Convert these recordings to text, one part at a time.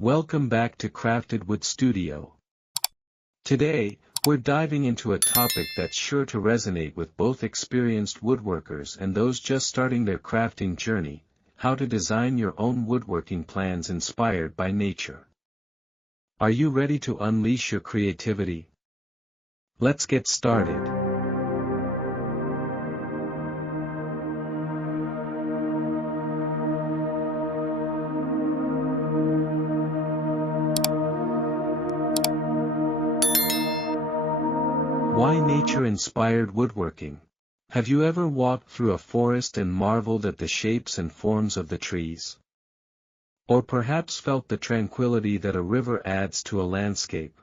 Welcome back to Crafted Wood Studio. Today, we're diving into a topic that's sure to resonate with both experienced woodworkers and those just starting their crafting journey: how to design your own woodworking plans inspired by nature. Are you ready to unleash your creativity? Let's get started. Why nature-inspired woodworking? Have you ever walked through a forest and marveled at the shapes and forms of the trees? Or perhaps felt the tranquility that a river adds to a landscape?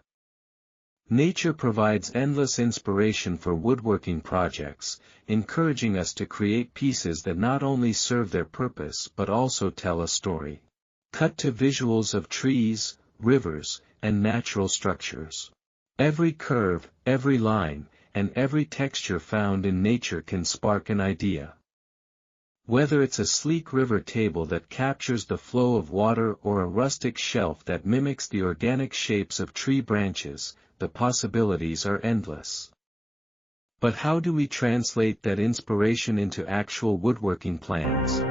Nature provides endless inspiration for woodworking projects, encouraging us to create pieces that not only serve their purpose but also tell a story. Cut to visuals of trees, rivers, and natural structures. Every curve, every line, and every texture found in nature can spark an idea. Whether it's a sleek river table that captures the flow of water or a rustic shelf that mimics the organic shapes of tree branches, the possibilities are endless. But how do we translate that inspiration into actual woodworking plans?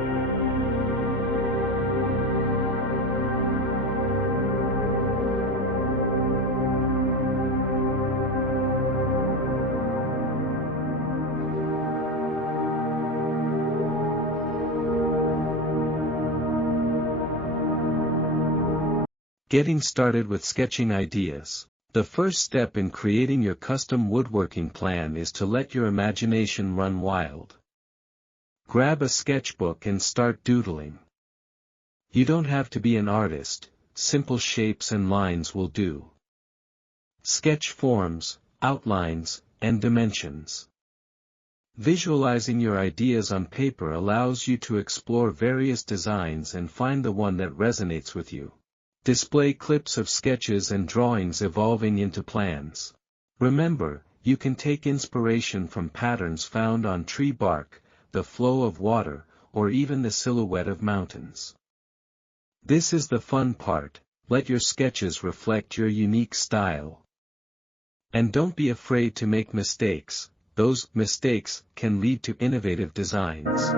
Getting started with sketching ideas. The first step in creating your custom woodworking plan is to let your imagination run wild. Grab a sketchbook and start doodling. You don't have to be an artist, simple shapes and lines will do. Sketch forms, outlines, and dimensions. Visualizing your ideas on paper allows you to explore various designs and find the one that resonates with you. Display clips of sketches and drawings evolving into plans. Remember, you can take inspiration from patterns found on tree bark, the flow of water, or even the silhouette of mountains. This is the fun part: let your sketches reflect your unique style. And don't be afraid to make mistakes; those mistakes can lead to innovative designs.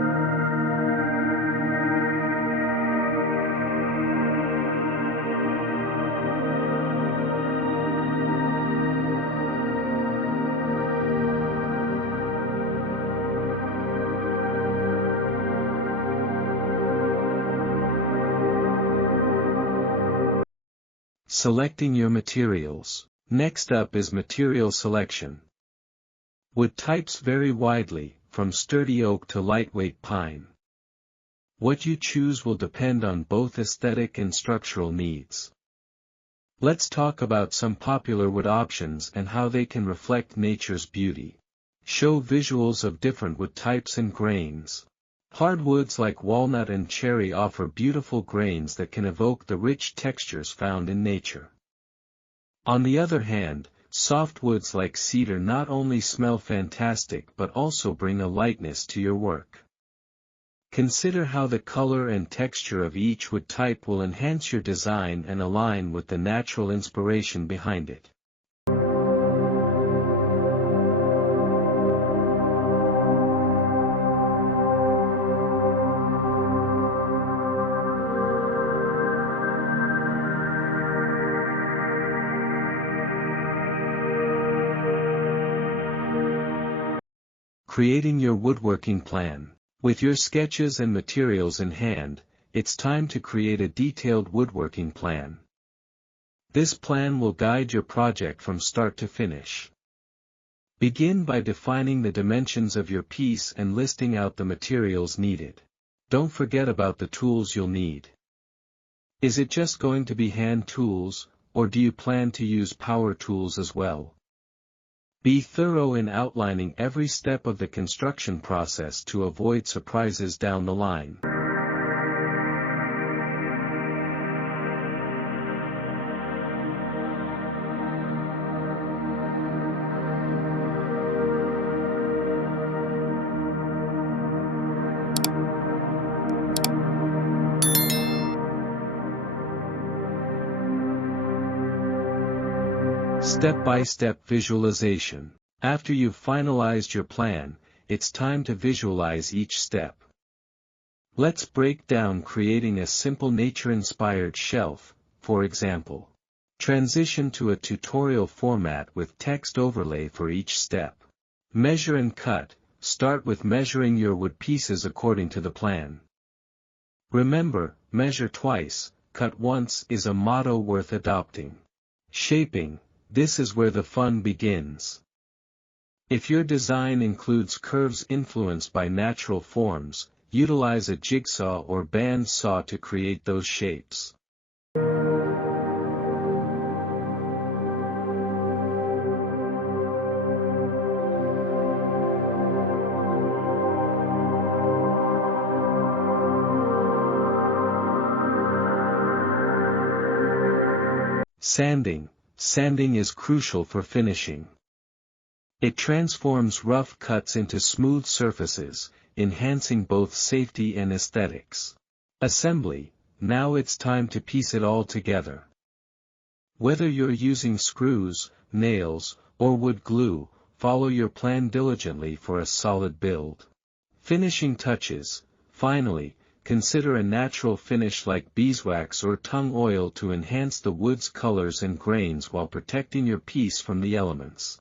Selecting your materials. Next up is material selection. Wood types vary widely, from sturdy oak to lightweight pine. What you choose will depend on both aesthetic and structural needs. Let's talk about some popular wood options and how they can reflect nature's beauty. Show visuals of different wood types and grains. Hardwoods like walnut and cherry offer beautiful grains that can evoke the rich textures found in nature. On the other hand, softwoods like cedar not only smell fantastic but also bring a lightness to your work. Consider how the color and texture of each wood type will enhance your design and align with the natural inspiration behind it. Creating your woodworking plan. With your sketches and materials in hand, it's time to create a detailed woodworking plan. This plan will guide your project from start to finish. Begin by defining the dimensions of your piece and listing out the materials needed. Don't forget about the tools you'll need. Is it just going to be hand tools, or do you plan to use power tools as well? Be thorough in outlining every step of the construction process to avoid surprises down the line. Step-by-step visualization. After you've finalized your plan, it's time to visualize each step. Let's break down creating a simple nature-inspired shelf, for example. Transition to a tutorial format with text overlay for each step. Measure and cut. Start with measuring your wood pieces according to the plan. Remember, measure twice, cut once is a motto worth adopting. Shaping. This is where the fun begins. If your design includes curves influenced by natural forms, utilize a jigsaw or band saw to create those shapes. Sanding. Sanding is crucial for finishing. It transforms rough cuts into smooth surfaces, enhancing both safety and aesthetics. Assembly. Now it's time to piece it all together. Whether you're using screws, nails, or wood glue, follow your plan diligently for a solid build. Finishing touches. Finally, consider a natural finish like beeswax or tung oil to enhance the wood's colors and grains while protecting your piece from the elements.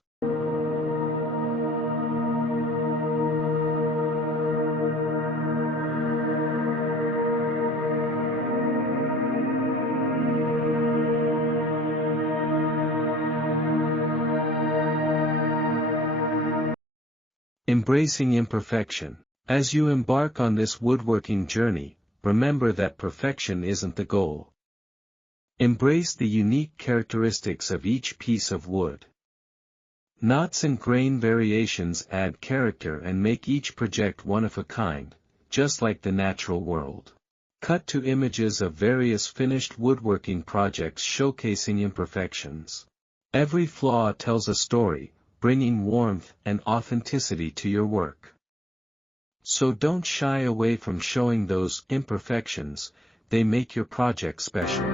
Embracing imperfection. As you embark on this woodworking journey, remember that perfection isn't the goal. Embrace the unique characteristics of each piece of wood. Knots and grain variations add character and make each project one of a kind, just like the natural world. Cut to images of various finished woodworking projects showcasing imperfections. Every flaw tells a story, bringing warmth and authenticity to your work. So don't shy away from showing those imperfections, they make your project special.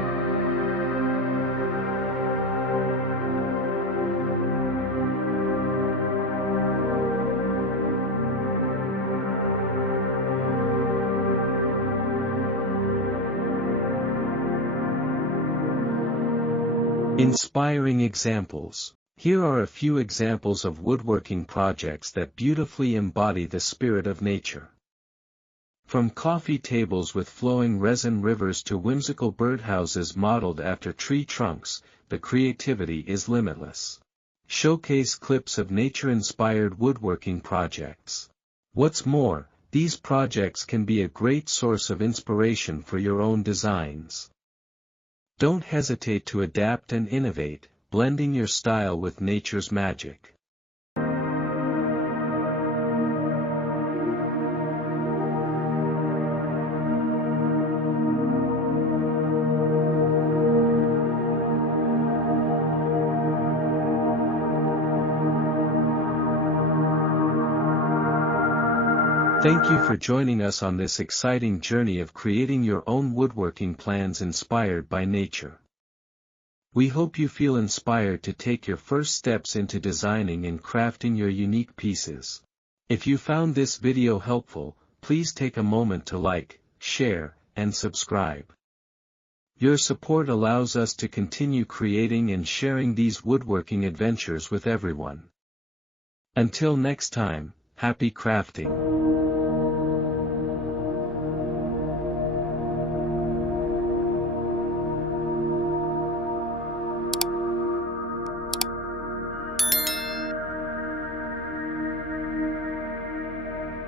Inspiring examples. Here are a few examples of woodworking projects that beautifully embody the spirit of nature. From coffee tables with flowing resin rivers to whimsical birdhouses modeled after tree trunks, the creativity is limitless. Showcase clips of nature-inspired woodworking projects. What's more, these projects can be a great source of inspiration for your own designs. Don't hesitate to adapt and innovate, blending your style with nature's magic. Thank you for joining us on this exciting journey of creating your own woodworking plans inspired by nature. We hope you feel inspired to take your first steps into designing and crafting your unique pieces. If you found this video helpful, please take a moment to like, share, and subscribe. Your support allows us to continue creating and sharing these woodworking adventures with everyone. Until next time, happy crafting!